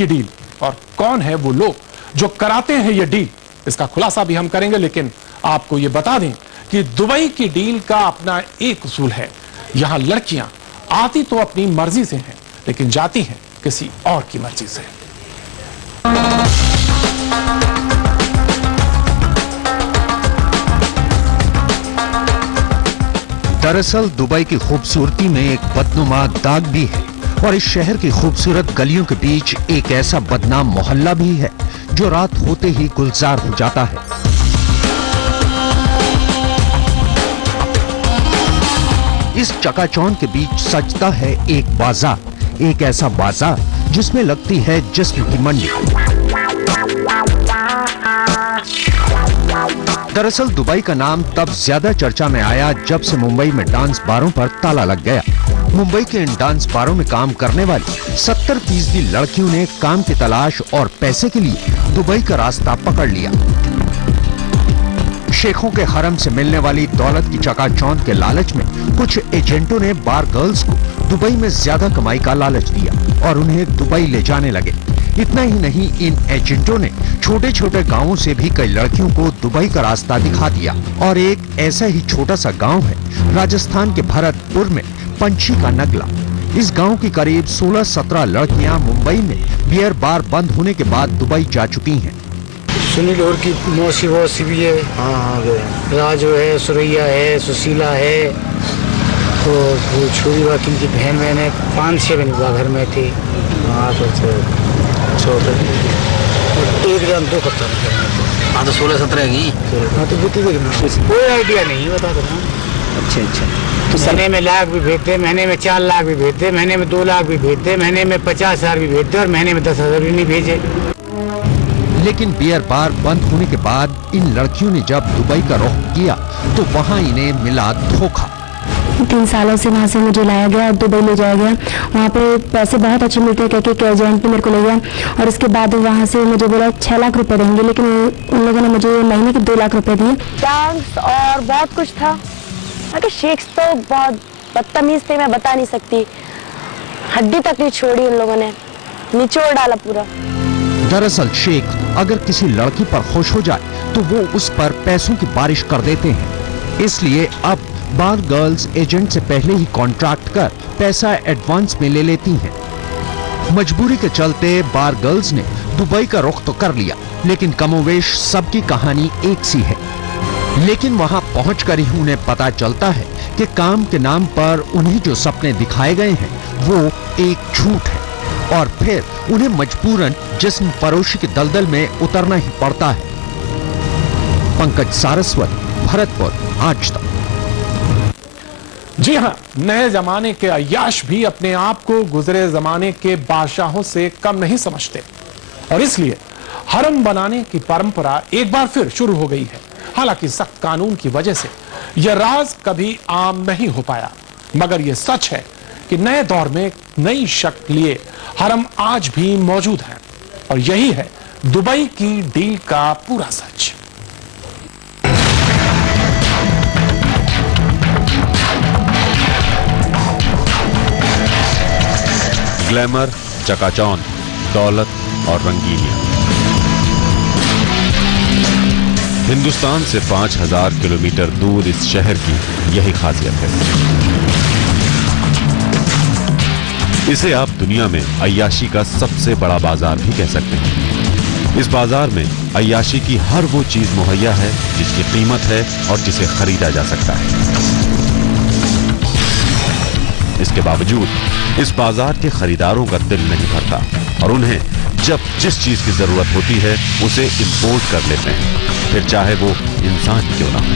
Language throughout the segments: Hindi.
की डील और कौन है वो लोग जो कराते हैं ये डील, इसका खुलासा भी हम करेंगे। लेकिन आपको ये बता दें कि दुबई की डील का अपना एक उसूल है। यहां लड़कियां आती तो अपनी मर्जी से हैं, लेकिन जाती हैं किसी और की मर्जी से। दरअसल दुबई की खूबसूरती में एक बदनुमा दाग भी है और इस शहर की खूबसूरत गलियों के बीच एक ऐसा बदनाम मोहल्ला भी है जो रात होते ही गुलजार हो जाता है। इस चकाचौंध के बीच सजता है एक बाजार, एक ऐसा बाजार जिसमें लगती है जिस्म की मंडी। दरअसल दुबई का नाम तब ज्यादा चर्चा में आया जब से मुंबई में डांस बारों पर ताला लग गया। मुंबई के इन डांस बारों में काम करने वाली 70% लड़कियों ने काम की तलाश और पैसे के लिए दुबई का रास्ता पकड़ लिया। शेखों के हरम से मिलने वाली दौलत की चकाचौंध के लालच में कुछ एजेंटों ने बार गर्ल्स को दुबई में ज्यादा कमाई का लालच दिया और उन्हें दुबई ले जाने लगे। इतना ही नहीं, इन एजेंटों ने छोटे छोटे गांवों से भी कई लड़कियों को दुबई का रास्ता दिखा दिया। और एक ऐसा ही छोटा सा गांव है राजस्थान के भरतपुर में पंछी का नगला। इस गांव की करीब 16-17 लड़कियां मुंबई में बियर बार बंद होने के बाद दुबई जा चुकी हैं। सुनील और की मौसी वौसी भी है, राजू है, सुरैया है, सुशीला है, तो वो छोरी बाकी की बहन बहन है, 5-6 बहन घर में थी। एक ग्राम 2 कट्टा। हाँ तो 16-17 की। हाँ तो कोई आइडिया नहीं बता दो। अच्छा तो महीने में लाख भी भेजते, महीने में 4 लाख भी भेजते, महीने में 2 लाख भी भेजते, महीने में 50,000 भी भेजते और महीने में 10,000 भी नहीं भेजे। लेकिन बियर बार बंद होने के बाद इन लड़कियों ने जब दुबई का रुख किया तो वहाँ इन्हें मिला धोखा। 3 सालों से वहाँ से मुझे लाया गया और दुबई ले जाया गया। वहाँ पे पैसे बहुत अच्छे मिलते हैं क्योंकि एजेंट ने मेरे को ले गया और उसके बाद वहाँ से मुझे बोला 6 लाख रुपए देंगे, लेकिन उन लोगों ने मुझे महीने के 2 लाख रुपए दिए। डांस और बहुत कुछ था। शेख्स तो बहुत बदतमीज थे, मैं बता नहीं सकती। हड्डी तक नहीं छोड़ी उन लोगों ने, निचोड़ डाला पूरा। दरअसल शेख अगर किसी लड़की पर खुश हो जाए तो वो उस पर पैसों की बारिश कर देते हैं। इसलिए अब बार गर्ल्स एजेंट से पहले ही कॉन्ट्रैक्ट कर पैसा एडवांस में ले लेती हैं। मजबूरी के चलते बार गर्ल्स ने दुबई का रुख तो कर लिया, लेकिन कमोवेश सबकी कहानी एक सी है। लेकिन वहां पहुंचकर ही उन्हें पता चलता है कि काम के नाम पर उन्हें जो सपने दिखाए गए हैं वो एक झूठ है और फिर उन्हें मजबूरन जिस्म फरोशी के दलदल में उतरना ही पड़ता है। पंकज सारस्वत, भरतपुर, आज तक। जी हां, नए जमाने के अय्याश भी अपने आप को गुजरे जमाने के बादशाहों से कम नहीं समझते और इसलिए हरम बनाने की परंपरा एक बार फिर शुरू हो गई है। हालांकि सख्त कानून की वजह से यह राज कभी आम नहीं हो पाया, मगर यह सच है कि नए दौर में नई शक्ल लिए हरम आज भी मौजूद है और यही है दुबई की डील का पूरा सच। ग्लैमर, चकाचौंध, दौलत और रंगीनियां। हिंदुस्तान से 5000 किलोमीटर दूर इस शहर की यही खासियत है। इसे आप दुनिया में अय्याशी का सबसे बड़ा बाजार भी कह सकते हैं। इस बाजार में अय्याशी की हर वो चीज मुहैया है जिसकी कीमत है और जिसे खरीदा जा सकता है। इसके बावजूद इस बाजार के खरीदारों का दिल नहीं भरता और उन्हें जब जिस चीज की जरूरत होती है उसे इंपोर्ट कर लेते हैं, फिर चाहे वो इंसान ही क्यों ना हो।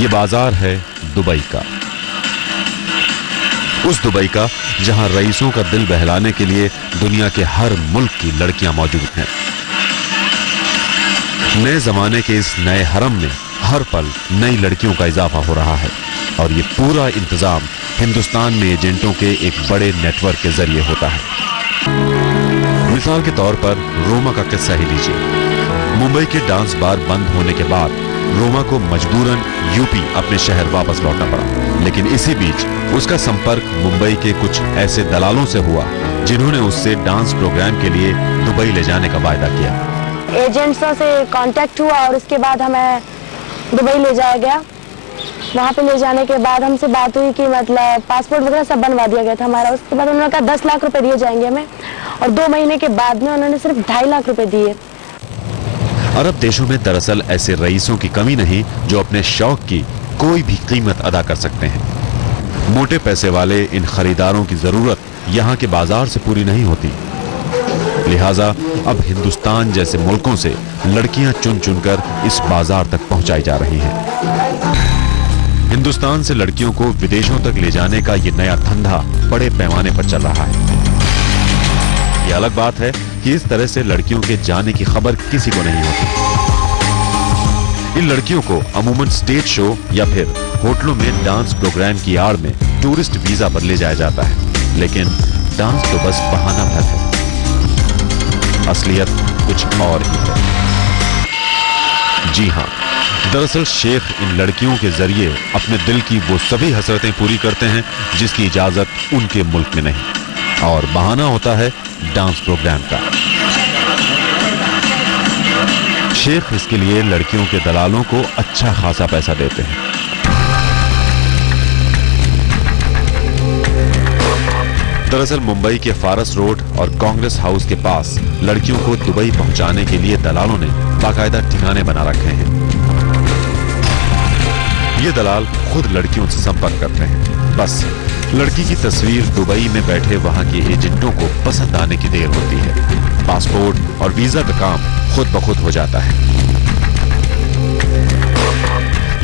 ये बाजार है दुबई का, उस दुबई का जहां रईसों का दिल बहलाने के लिए दुनिया के हर मुल्क की लड़कियां मौजूद हैं। नए जमाने के इस नए हरम में हर पल नई लड़कियों का इजाफा हो रहा है और ये पूरा इंतजाम हिंदुस्तान में एजेंटों के एक बड़े नेटवर्क के जरिए होता है। मिसाल के तौर पर रोमा का किस्सा ही लीजिए। मुंबई के डांस बार बंद होने के बाद रोमा को मजबूरन यूपी अपने शहर वापस लौटना पड़ा। लेकिन इसी बीच उसका संपर्क मुंबई के कुछ ऐसे दलालों से हुआ जिन्होंने उससे डांस प्रोग्राम के लिए दुबई ले जाने का वायदा किया। एजेंट्सों से कांटेक्ट हुआ और उसके बाद हमें दुबई ले जाया गया। वहाँ पे ले जाने के बाद हमसे बात हुई कि मतलब पासपोर्ट वगैरह सब बनवा दिया गया था हमारा। उसके बाद उन्होंने कहा 10 लाख रुपए दिए जाएंगे हमें, और 2 महीने के बाद में उन्होंने सिर्फ 2.5 लाख रुपए दिए। अरब देशों में दरअसल ऐसे रईसों की कमी नहीं जो अपने शौक की कोई भी कीमत अदा कर सकते हैं। मोटे पैसे वाले इन खरीदारों की जरूरत यहाँ के बाजार से पूरी नहीं होती, लिहाजा अब हिंदुस्तान जैसे मुल्कों से लड़कियां चुन चुनकर इस बाजार तक पहुंचाई जा रही हैं। हिंदुस्तान से लड़कियों को विदेशों तक ले जाने का ये नया धंधा बड़े पैमाने पर चल रहा है। ये अलग बात है कि इस तरह से लड़कियों के जाने की खबर किसी को नहीं होती। इन लड़कियों को अमूमन स्टेज शो या फिर होटलों में डांस प्रोग्राम की आड़ में टूरिस्ट वीजा पर ले जाया जाता है, लेकिन डांस तो बस बहाना भर है, असलियत कुछ और ही है। जी हाँ, दरअसल शेख इन लड़कियों के जरिए अपने दिल की वो सभी हसरतें पूरी करते हैं जिसकी इजाजत उनके मुल्क में नहीं, और बहाना होता है डांस प्रोग्राम का। शेख इसके लिए लड़कियों के दलालों को अच्छा खासा पैसा देते हैं। दरअसल मुंबई के फारस रोड और कांग्रेस हाउस के पास लड़कियों को दुबई पहुंचाने के लिए दलालों ने बाकायदा ठिकाने बना रखे हैं। ये दलाल खुद लड़कियों से संपर्क करते हैं। बस लड़की की तस्वीर दुबई में बैठे वहां के एजेंटों को पसंद आने की देर होती है। पासपोर्ट और वीजा का काम खुद ब खुद हो जाता है।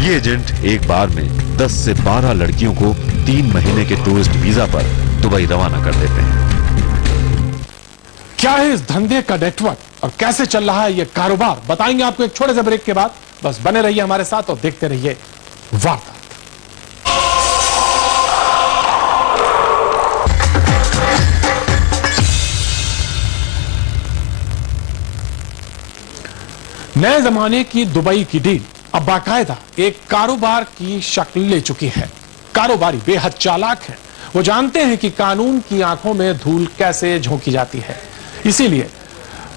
ये एजेंट एक बार में 10 से 12 लड़कियों को 3 महीने के टूरिस्ट वीजा पर दुबई रवाना कर देते हैं। क्या है इस धंधे का नेटवर्क और कैसे चल रहा है ये कारोबार, बताएंगे आपको एक छोटे से ब्रेक के बाद। बस बने रहिए हमारे साथ और देखते रहिए वार्ता। नए जमाने की दुबई की डील अब बाकायदा एक कारोबार की शक्ल ले चुकी है। कारोबारी बेहद चालाक हैं। वो जानते हैं कि कानून की आंखों में धूल कैसे झोंकी जाती है। इसीलिए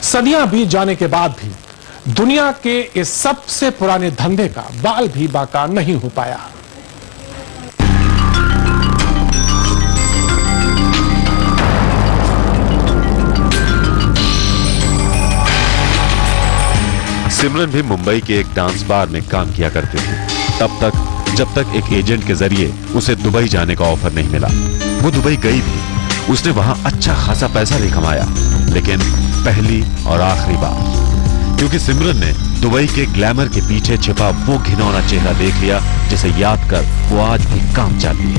सदियां बीत जाने के बाद भी दुनिया के इस सबसे पुराने धंधे का बाल भी बाका नहीं हो पाया। सिमरन भी मुंबई के एक डांस बार में काम किया करते थे, तब तक जब तक एक एजेंट के जरिए उसे दुबई जाने का ऑफर नहीं मिला। वो दुबई गई भी, उसने वहां अच्छा खासा पैसा भी कमाया, लेकिन पहली और आखिरी बार, क्योंकि सिमरन ने दुबई के ग्लैमर के पीछे छिपा वो घिनौना चेहरा देख लिया जिसे याद कर वो आज भी काम चाहती है।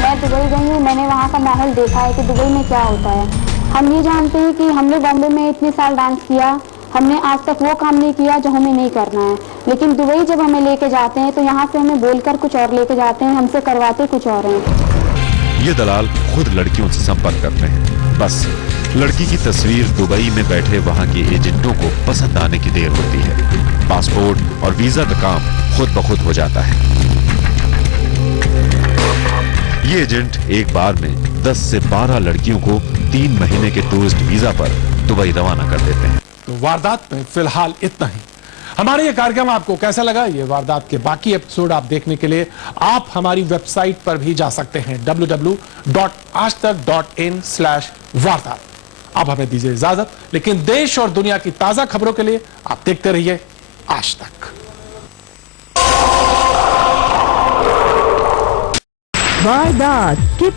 मैं दुबई गई हूँ, मैंने वहाँ का माहौल देखा है कि दुबई में क्या होता है। हम ये जानते हैं कि हमने बॉम्बे में इतने साल डांस किया, हमने आज तक वो काम नहीं किया जो हमें नहीं करना है, लेकिन दुबई जब हमें लेके जाते हैं तो यहाँ से हमें बोलकर कुछ और लेके जाते हैं, हमसे करवाते कुछ और हैं। ये दलाल खुद लड़कियों से संपर्क करते हैं। बस लड़की की तस्वीर दुबई में बैठे वहां के एजेंटों को पसंद आने की देर होती है। पासपोर्ट और वीजा का काम खुद ब खुद हो जाता है। ये एजेंट एक बार में 10 से 12 लड़कियों को 3 महीने के टूरिस्ट वीजा पर दुबई रवाना कर देते हैं। तो वारदात में फिलहाल इतना ही। हमारे ये कार्यक्रम आपको कैसा लगा? ये वारदात के बाकी एपिसोड आप देखने के लिए आप हमारी वेबसाइट पर भी जा सकते हैं www.aajtak.in/वारदात। अब हमें दीजिए इजाजत, लेकिन देश और दुनिया की ताजा खबरों के लिए आप देखते रहिए आज तक। वारदात।